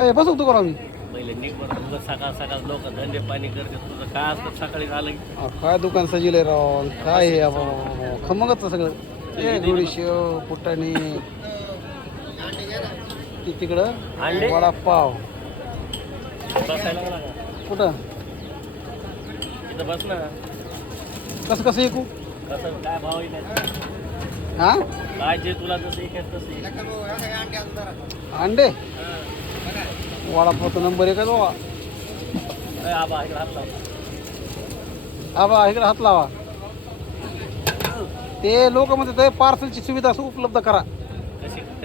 ए बसवतो करा मी पहिले बरं उगाच सकाळ सकाळ लोक धंदे पाणी करते तुझं काय असतं सकाळी आलं की? अहो, काय दुकान सजिले राव? काय हे अबा, खमगच सगळं. ए गोडी शेव ती तिकडं? अंडे? वडापाव. बसायला लागला का? कुठं? इथं बस ना. कसं कसं ऐकू? कसं काय भाव आहे हा? काय जे तुला जसं तसं. अंडे? वडापावचा नंबर आहे का तो ए, आबा इकडे हात लाव. आबा इकडे हात लावा. ते लोक म्हणतात पार्सलची सुविधा असं उपलब्ध करा.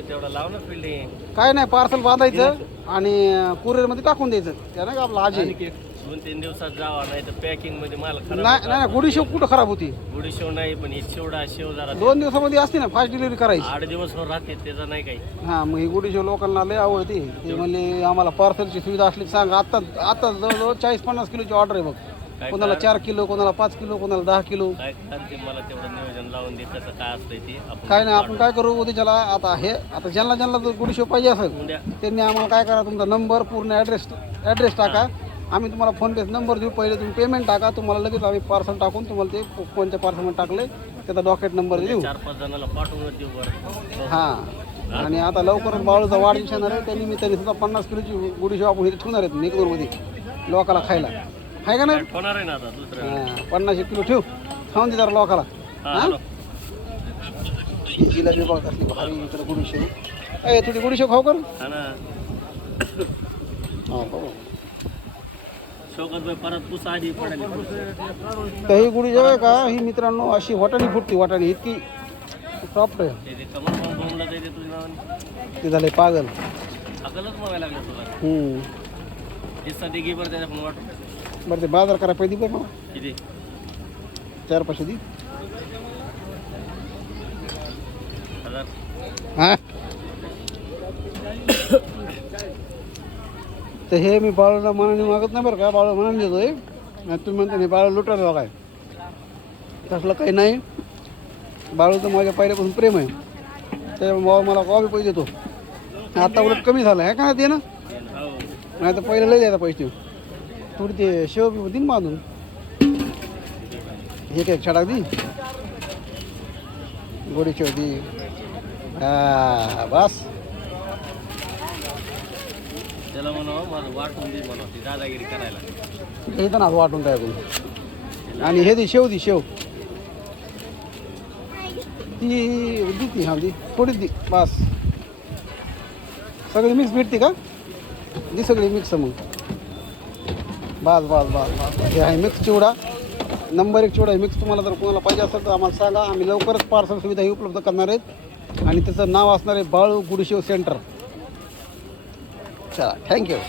तेवढं फिल्डिंग काय नाही पार्सल बांधायचं आणि कुरिअरमध्ये टाकून द्यायचं. त्या नाही का आपला आजी? दोन तीन दिवसात जावा नाही तर पॅकिंगमध्ये माल खराब नाही नाही, शेव कुठं खराब होती? गुढी शेव नाही पण ही शेवडा शेव जरा दोन दिवसामध्ये असते ना फास्ट डिलिव्हरी करायची. आठ दिवस वर राहते त्याचं नाही काही. हां मग ही गुढी शेव लोकांना लय आवडते. ते म्हणले आम्हाला पार्सलची सुविधा असली सांग आता आता जवळजवळ चाळीस पन्नास किलोची ऑर्डर आहे बघ. कोणाला चार किलो कोणाला पाच किलो कोणाला दहा किलो. काय करते मला तेवढं नियोजन लावून दे कसं काय असतंय ते आपण काय नाही आपण काय करू उद्याच्याला आता हे आता ज्यांना ज्यांना जर गुढी शेव पाहिजे असेल उद्या. त्यांनी आम्हाला काय करा तुमचा नंबर पूर्ण ॲड्रेस ॲड्रेस टाका. आम्ही तुम्हाला फोन पे नंबर देऊ. पहिले तुम्ही पेमेंट टाका. तुम्हाला लगेच आम्ही पार्सल टाकून तुम्हाला ते कोणत्या पार्सलमध्ये टाकले त्याचा डॉकेट नंबर देऊ. चार पाच जणांना पाठवून देऊ बरं. हां. आणि आता लवकरच बाळूचा वाढदिवस येणार आहे. त्या निमित्ताने सुद्धा पन्नास किलोची गुढी आपण इथे ठेवणार आहेत मेकदूरमध्ये लोकाला खायला. आहे का नाही? होणार आहे ना आता दुसरं पन्नास एक किलो ठेव. खाऊन दे जरा लोकाला. हा जिलेबी बघ कसली भारी इकडे गुढी शेव ए तुझी गुढी शेव खाऊ कर हा ना हां बघू शोकत भाई परत पुसा आधी पडायला तर ही गुढी जेव्हा का? ही मित्रांनो अशी वाटाणी फुटते वाटाणी इतकी सॉफ्ट आहे. ते तुझ्या झाले पागल. अकलच बघायला लागलं तुला. हम्म. हिस्सा दे घे बरं त्याच्या पण वाटत बरं ते बाजार करा पाहिजे बरं मला. किती चार पैसे दे. हजार. हा? तर हे मी बाळूला मनाने मागत नाही बरं का बाळू मनाने देतो आहे तुम्ही म्हणता नाही बाळू लुटायला काय? तसलं काही नाही. बाळूचं माझ्या पहिल्यापासून प्रेम आहे. त्याच्यामुळे बाबा मला कॉबी पैसे देतो. आता उलट कमी झालं आहे का ते ना नाही तर पहिले लय द्यायचा पैसे. थोडी ते शेव बी ना बांधून. हे काय छडा दी? गोडी शेव दी. हा बस. त्याला म्हणावं माझं वाटून दे ती दादागिरी करायला. ना वाटून टाकून आणि हे दी शेव दी शेव. ती दी ती हा दी. थोडी दी बस. सगळी मिक्स भेटते का? दी सगळी मिक्स मग. बस बस बस बस. हे आहे मिक्स चिवडा. नंबर एक चिवडा आहे मिक्स. तुम्हाला जर कोणाला पाहिजे असेल तर आम्हाला सांगा. आम्ही लवकरच पार्सल सुविधा ही उपलब्ध करणार आहेत. आणि त्याचं नाव असणार आहे बाळू गुडशेव सेंटर আচ্ছা থ্যাংক ইউ